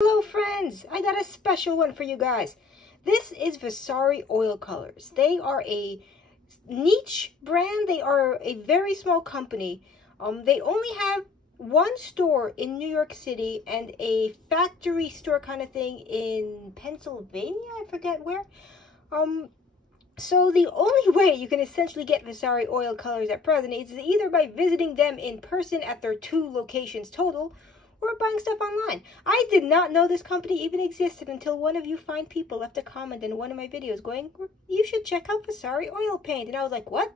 Hello friends, I got a special one for you guys. This is Vasari Oil Colors. They are a niche brand. They are a very small company. They only have one store in New York City and a factory store kind of thing in Pennsylvania. I forget where. So the only way you can essentially get Vasari Oil Colors at present is either by visiting them in person at their 2 locations total, or buying stuff online. I did not know this company even existed until one of you fine people left a comment in one of my videos going, you should check out Vasari Oil Paint. And I was like, what?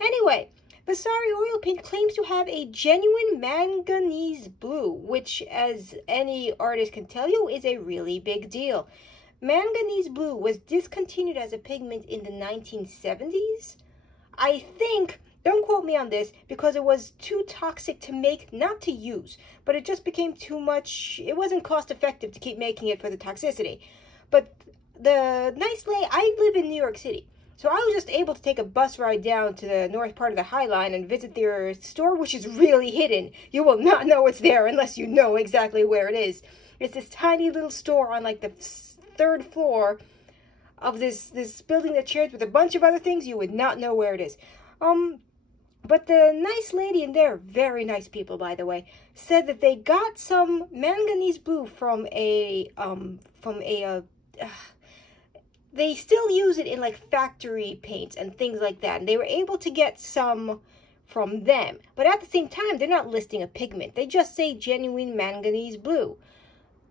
Anyway, Vasari Oil Paint claims to have a genuine manganese blue, which, as any artist can tell you, is a really big deal. Manganese blue was discontinued as a pigment in the 1970s. I think, don't quote me on this, because it was too toxic to make, not to use, but it just became too much. It wasn't cost effective to keep making it for the toxicity. But the nice lay, I live in New York City, so I was just able to take a bus ride down to the north part of the High Line and visit their store, which is really hidden. You will not know it's there unless you know exactly where it is. It's this tiny little store on like the 3rd floor of this building that shares with a bunch of other things. You would not know where it is. But the nice lady in there, very nice people by the way, said that they got some manganese blue from they still use it in like factory paints and things like that. And they were able to get some from them. But at the same time, they're not listing a pigment. They just say genuine manganese blue.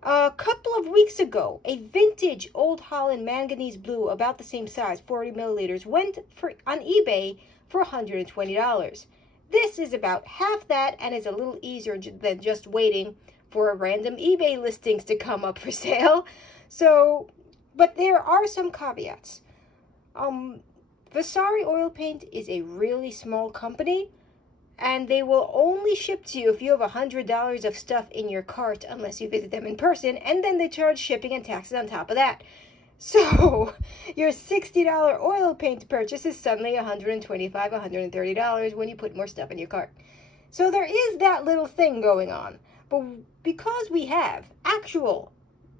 A couple of weeks ago, a vintage Old Holland manganese blue about the same size, 40 milliliters, went on eBay for $120. This is about half that and is a little easier than just waiting for random eBay listings to come up for sale. So, but there are some caveats. Vasari Oil Paint is a really small company, and they will only ship to you if you have $100 of stuff in your cart unless you visit them in person, and then they charge shipping and taxes on top of that. So, your $60 oil paint purchase is suddenly $125, $130 when you put more stuff in your cart. So there is that little thing going on. But because we have actual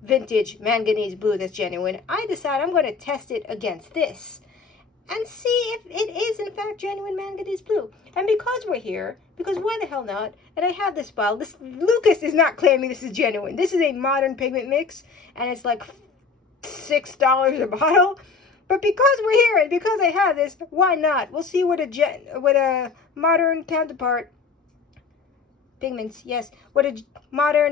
vintage manganese blue that's genuine, I decide I'm going to test it against this and see if it is in fact genuine manganese blue. And because we're here, because why the hell not, and I have this bottle, Lucas is not claiming this is genuine. This is a modern pigment mix, and it's like $6 a bottle. But because we're here and because I have this, why not? We'll see what a modern counterpart pigments, yes, what a modern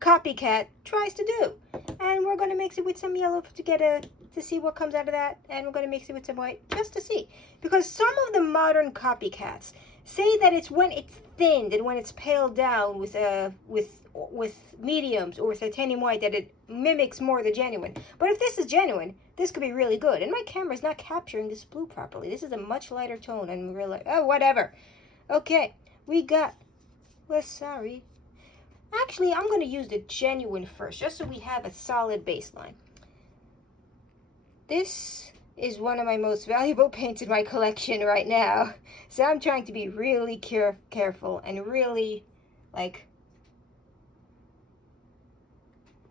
copycat tries to do. And we're going to mix it with some yellow to see what comes out of that, and we're going to mix it with some white just to see, because some of the modern copycats say that it's when it's thinned and when it's paled down with mediums or with titanium white that it mimics more the genuine. But if this is genuine, this could be really good. And my camera's not capturing this blue properly. This is a much lighter tone, and we're like, oh, whatever. Okay, we got Vasari. Actually, I'm going to use the genuine first, just so we have a solid baseline. This is one of my most valuable paints in my collection right now. So I'm trying to be really careful and really, like,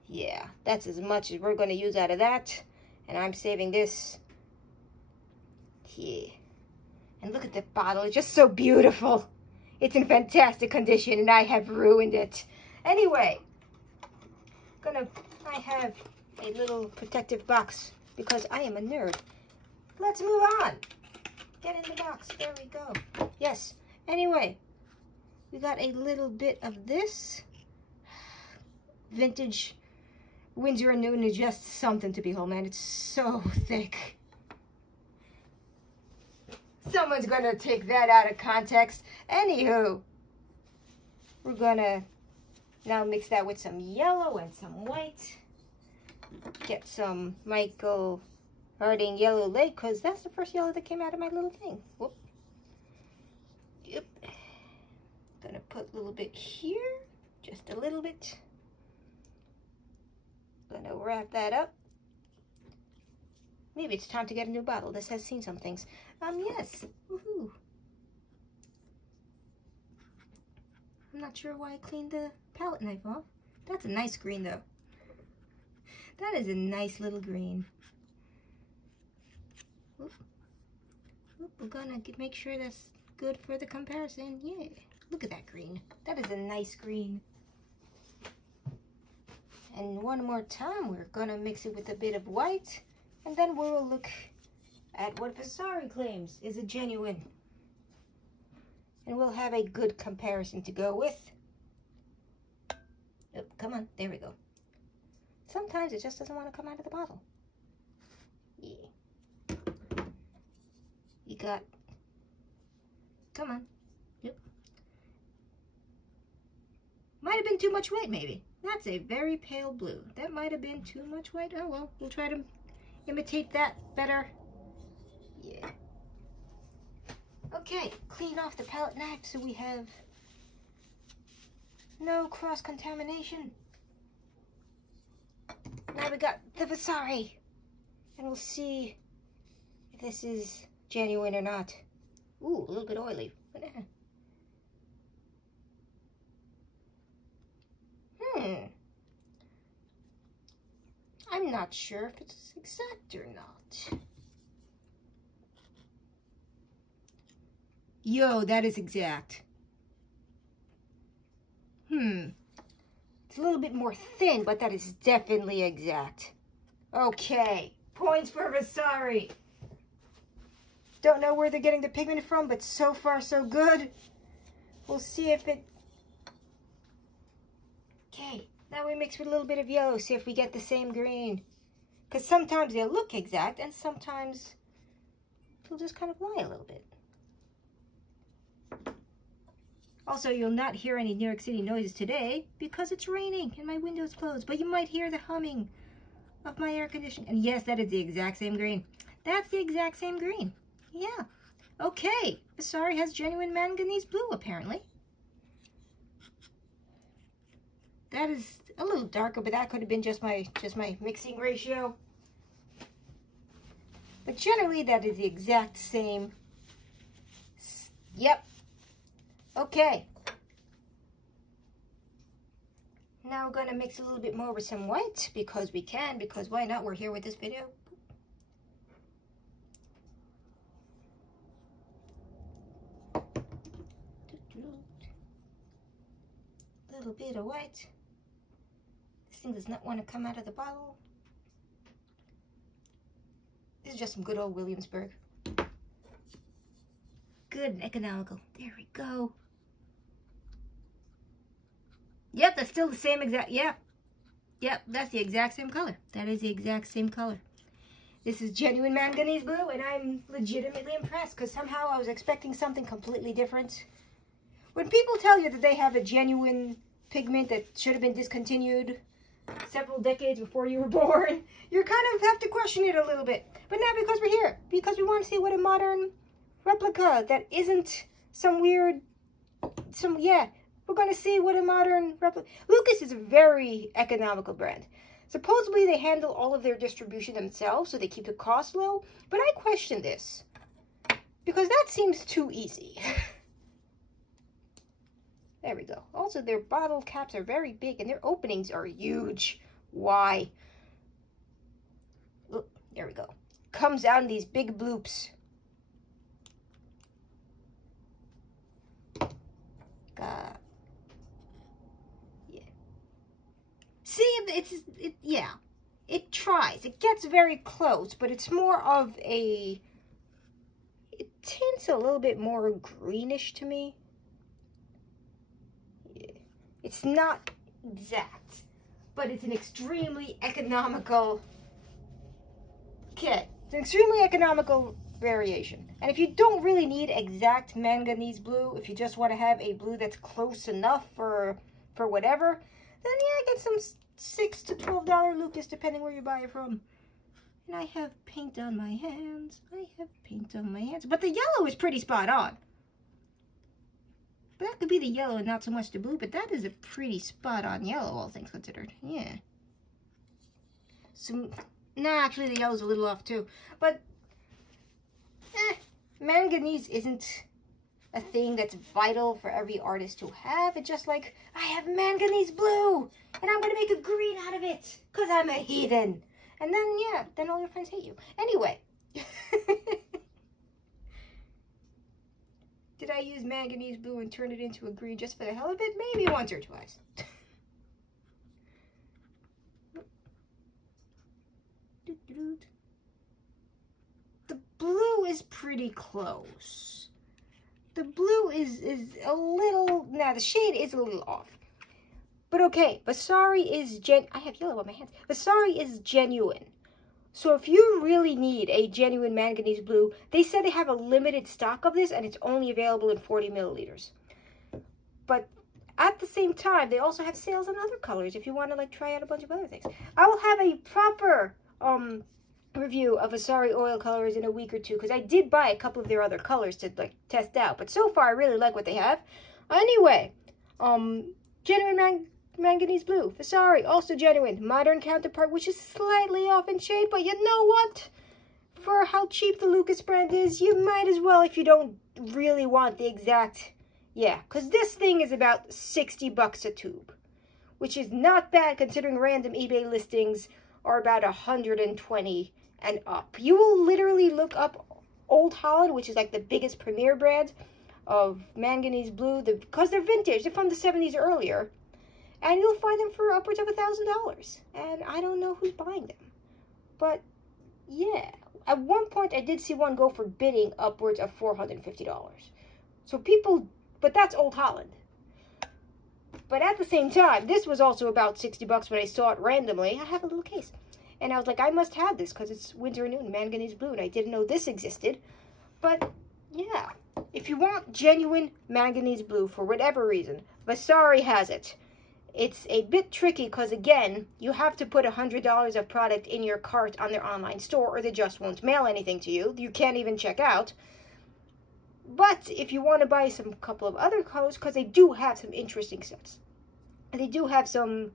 yeah, that's as much as we're going to use out of that. And I'm saving this here. And look at the bottle. It's just so beautiful. It's in fantastic condition, and I have ruined it. Anyway, I have a little protective box because I am a nerd. Let's move on. Get in the box. There we go. Yes. Anyway, we got a little bit of this vintage Winsor & Newton is just something to behold, man. It's so thick. Someone's gonna take that out of context. Anywho, we're gonna now mix that with some yellow and some white. Get some Michael Harding Yellow Lake, because that's the first yellow that came out of my little thing. Whoop. Yep. Gonna put a little bit here, just a little bit. Gonna wrap that up. Maybe it's time to get a new bottle. This has seen some things. Yes. Woohoo. I'm not sure why I cleaned the palette knife off. That's a nice green though. That is a nice little green. Oop. Oop, we're gonna make sure that's good for the comparison. Yeah, look at that green. That is a nice green. And one more time, we're gonna mix it with a bit of white, and then we'll look at what Vasari claims is a genuine. And we'll have a good comparison to go with. Oh, come on, there we go. Sometimes it just doesn't want to come out of the bottle. Yeah. You got, come on. Yep. Might have been too much white, maybe. That's a very pale blue. That might have been too much white. Oh well, we'll try to imitate that better. Yeah. Okay, clean off the palette knife so we have no cross-contamination. Now we got the Vasari, and we'll see if this is genuine or not. Ooh, a little bit oily. I'm not sure if it's exact or not. Yo, that is exact. It's a little bit more thin, but that is definitely exact. Okay, points for Vasari. Don't know where they're getting the pigment from, but so far so good. We'll see if it... Okay, now we mix with a little bit of yellow, see if we get the same green. Because sometimes they'll look exact, and sometimes they'll just kind of lie a little bit. Also, you'll not hear any New York City noises today because it's raining and my window's closed, but you might hear the humming of my air conditioning. And yes, that is the exact same green. That's the exact same green. Yeah. Okay. Vasari has genuine manganese blue, apparently. That is a little darker, but that could have been just my mixing ratio. But generally, that is the exact same. Yep. Okay. Now we're going to mix a little bit more with some white because we can, because why not? We're here with this video. A little bit of white. This thing does not want to come out of the bottle. This is just some good old Williamsburg. Good and economical. There we go. Yep, that's still the same exact, yep, that's the exact same color. That is the exact same color. This is genuine manganese blue, and I'm legitimately impressed, because somehow I was expecting something completely different. When people tell you that they have a genuine pigment that should have been discontinued several decades before you were born, you kind of have to question it a little bit. But now because we're here, because we want to see what a modern replica that isn't some weird, we're going to see what a modern replica. Lucas is a very economical brand. Supposedly they handle all of their distribution themselves, so they keep the cost low, but I question this because that seems too easy. There we go. Also, their bottle caps are very big and their openings are huge. Why? Oh, there we go. Comes out in these big bloops. Yeah. See, it tries. It gets very close, but it's more of a, it tints a little bit more greenish to me. Yeah. It's not exact, but it's an extremely economical kit. It's an extremely economical variation. And if you don't really need exact manganese blue, if you just want to have a blue that's close enough for whatever, then yeah, get some $6 to $12 Lucas, depending where you buy it from. And I have paint on my hands. But the yellow is pretty spot on. But that could be the yellow and not so much the blue, but that is a pretty spot on yellow, all things considered. Yeah. So, nah, actually the yellow's a little off too. But manganese isn't a thing that's vital for every artist to have. It's just like, I have manganese blue, and I'm going to make a green out of it, because I'm a heathen. And then, yeah, then all your friends hate you. Anyway. Did I use manganese blue and turn it into a green just for the hell of it? Maybe once or twice. The blue is pretty close. The blue is a little, now the shade is a little off. But okay, Vasari is I have yellow on my hands. Vasari is genuine. So if you really need a genuine manganese blue, they said they have a limited stock of this and it's only available in 40 milliliters. But at the same time, they also have sales on other colors if you want to like try out a bunch of other things. I will have a proper review of Vasari oil colors in a week or two, because I did buy a couple of their other colors to like test out. But so far, I really like what they have. Anyway, genuine manganese blue, Vasari, also genuine. Modern counterpart, which is slightly off in shade, but you know what? For how cheap the Lucas brand is, you might as well if you don't really want the exact, yeah, because this thing is about 60 bucks a tube, which is not bad considering random eBay listings are about 120 and up. You will literally look up Old Holland, which is like the biggest premier brand of manganese blue, because they're vintage, they're from the 70s or earlier, and you'll find them for upwards of $1,000. And I don't know who's buying them. But, yeah. At one point, I did see one go for bidding upwards of $450. So people, but that's Old Holland. But at the same time, this was also about 60 bucks when I saw it randomly. I have a little case. And I was like, I must have this because it's winter noon, manganese blue, and I didn't know this existed. But, yeah. If you want genuine manganese blue for whatever reason, Vasari has it. It's a bit tricky because, again, you have to put $100 of product in your cart on their online store or they just won't mail anything to you. You can't even check out. But if you want to buy some couple of other colors, because they do have some interesting sets. They do have some,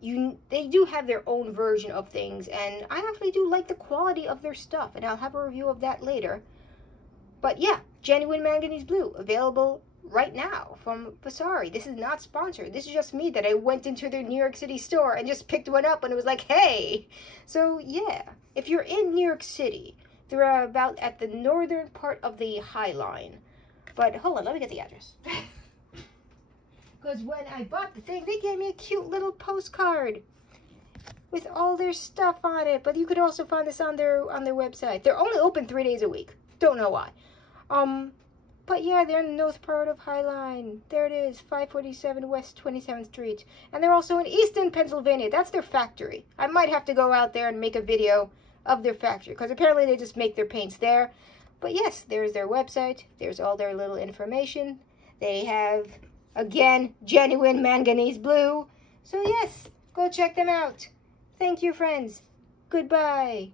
they do have their own version of things, and I actually do like the quality of their stuff, and I'll have a review of that later. But yeah, genuine manganese blue, available right now from Vasari. This is not sponsored. This is just me that I went into their New York City store and just picked one up and it was like, hey. So yeah, if you're in New York City, they're about at the northern part of the High Line. But hold on, let me get the address. Because when I bought the thing, they gave me a cute little postcard with all their stuff on it. But you could also find this on their website. They're only open 3 days a week. Don't know why. But yeah, they're in the north part of High Line. There it is, 547 West 27th Street. And they're also in Easton, Pennsylvania. That's their factory. I might have to go out there and make a video of their factory, because apparently they just make their paints there. But yes, there's their website. There's all their little information. They have, again, genuine manganese blue. So yes, go check them out. Thank you, friends. Goodbye.